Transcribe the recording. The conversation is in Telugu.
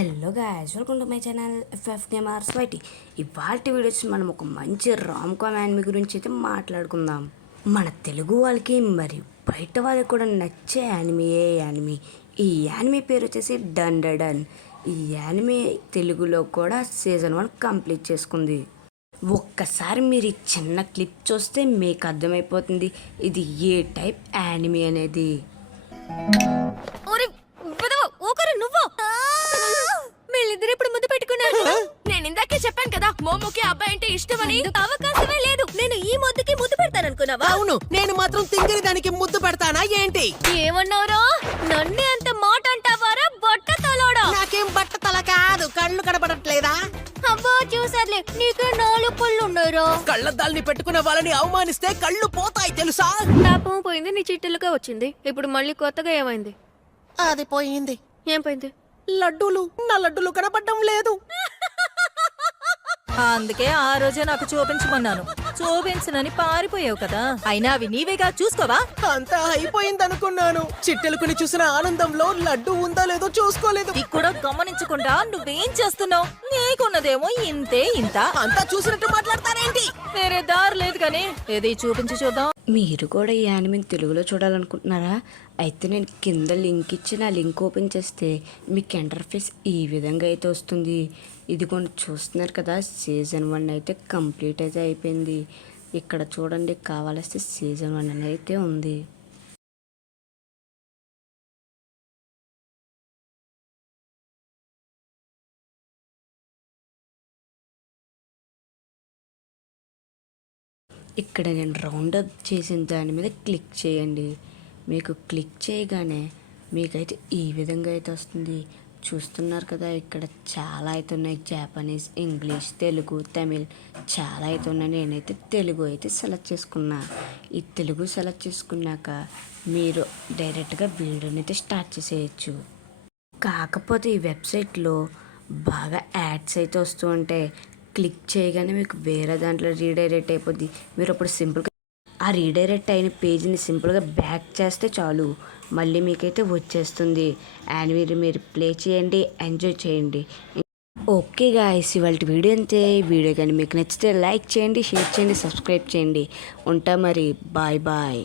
Hello guys, welcome to my channel FF gamers YT. ఇవాల్టి వీడియోస్ మనం ఒక మంచి రామ్ కామ్ యానిమే గురించి అయితే మాట్లాడుకుందాం. మన తెలుగు వాళ్ళకి మరియు బయట వాళ్ళకి కూడా నచ్చే యానిమే. ఈ యానిమే పేరు వచ్చేసి డండడన్. ఈ యానిమే తెలుగులో కూడా సీజన్ 1 కంప్లీట్ చేసుకుంది. ఒక్కసారి మీరు ఈ చిన్న క్లిప్ చూస్తే మీకు అర్థమైపోతుంది ఇది ఏ టైప్ యానిమే అనేది. వీళ్ళిద్దరు ఇప్పుడు ముద్దు పెట్టుకున్నారు. నేను ఇందాకే చెప్పాను కదా మోమోకి అబ్బాయి అంటే ఇష్టమని. అవకాశమే లేదు. నేను ఈ ముద్దుకి ముద్దు పెడతాననుకున్నావా? అవును, నేను మాత్రం తింగిరి దానికి ముద్దు పెడతానా ఏంటి? ఏమన్నావురా? నన్నే అంత మాట అంటావారా బట్ట తలోడా? నాకేం బట్ట తల కాదు, కళ్ళు కనబడట్లేదా? అబ్బా చూసారులే, నీకే 4 పళ్ళు ఉన్నారా? కళ్ళద్దాల్ని పెట్టుకున్న వాళ్ళని అవమానిస్తే కళ్ళు పోతాయి తెలుసా? పాపం పోయింది, నీ చిట్టెలుగా వచ్చింది. ఇప్పుడు మళ్ళీ కొత్తగా ఏమైంది? అది పోయింది. ఏం పోయింది? లడ్డూలు, నా లడ్డూలు కనపడడం లేదు. అందుకే ఆ రోజే నాకు చూపించమన్నాను. చూపించనని పారిపోయావు కదా. అయినా అవి నీవేగా, చూసుకోవా? అంతా అయిపోయిందనుకున్నాను. చిట్టెలుకుని చూసిన ఆనందంలో లడ్డు ఉందా లేదో చూసుకోలేదు. ఇది కూడా గమనించకుండా నువ్వేం చేస్తున్నావు? నీకున్నదేమో ఇంతే ఇంత. అంతా చూసినట్టు మాట్లాడతారేంటి? వేరే దారి లేదు కానీ ఏది చూపించి చూద్దాం. మీరు కూడా ఈ యానిమేని తెలుగులో చూడాలనుకుంటున్నారా? అయితే నేను కింద లింక్ ఇచ్చి నా లింక్ ఓపెన్ చేస్తే మీకు ఇంటర్ఫేస్ ఈ విధంగా అయితే వస్తుంది. ఇది కొన్ని చూస్తున్నారు కదా, సీజన్ 1 అయితే కంప్లీట్ అయితే అయిపోయింది. ఇక్కడ చూడండి, కావాల్స్తే సీజన్ 1 అనేది అయితే ఉంది. ఇక్కడ నేను రౌండ్ అప్ చేసిన దాని మీద క్లిక్ చేయండి. మీకు క్లిక్ చేయగానే మీకైతే ఈ విధంగా అయితే వస్తుంది. చూస్తున్నారు కదా, ఇక్కడ చాలా అయితే ఉన్నాయి. జాపనీస్, ఇంగ్లీష్, తెలుగు, తమిళ్ చాలా అయితే ఉన్నాయి. నేనైతే తెలుగు అయితే సెలెక్ట్ చేసుకున్నా. ఈ తెలుగు సెలెక్ట్ చేసుకున్నాక మీరు డైరెక్ట్గా వీడియోని అయితే స్టార్ట్ చేసేయచ్చు. కాకపోతే ఈ వెబ్సైట్లో బాగా యాడ్స్ అయితే వస్తూ ఉంటాయి. క్లిక్ చేయగానే మీకు వేరే దాంట్లో రీడైరెక్ట్ అయిపోద్ది. మీరు అప్పుడు సింపుల్గా ఆ రీడైరెక్ట్ అయిన పేజీని సింపుల్గా బ్యాక్ చేస్తే చాలు, మళ్ళీ మీకైతే వచ్చేస్తుంది. అండ్ మీరు ప్లే చేయండి, ఎంజాయ్ చేయండి. ఓకే గాయ్స్, ఇవాళ వీడియో అంతే. వీడియో కానీ మీకు నచ్చితే లైక్ చేయండి, షేర్ చేయండి, సబ్స్క్రైబ్ చేయండి. ఉంటా మరి, బాయ్ బాయ్.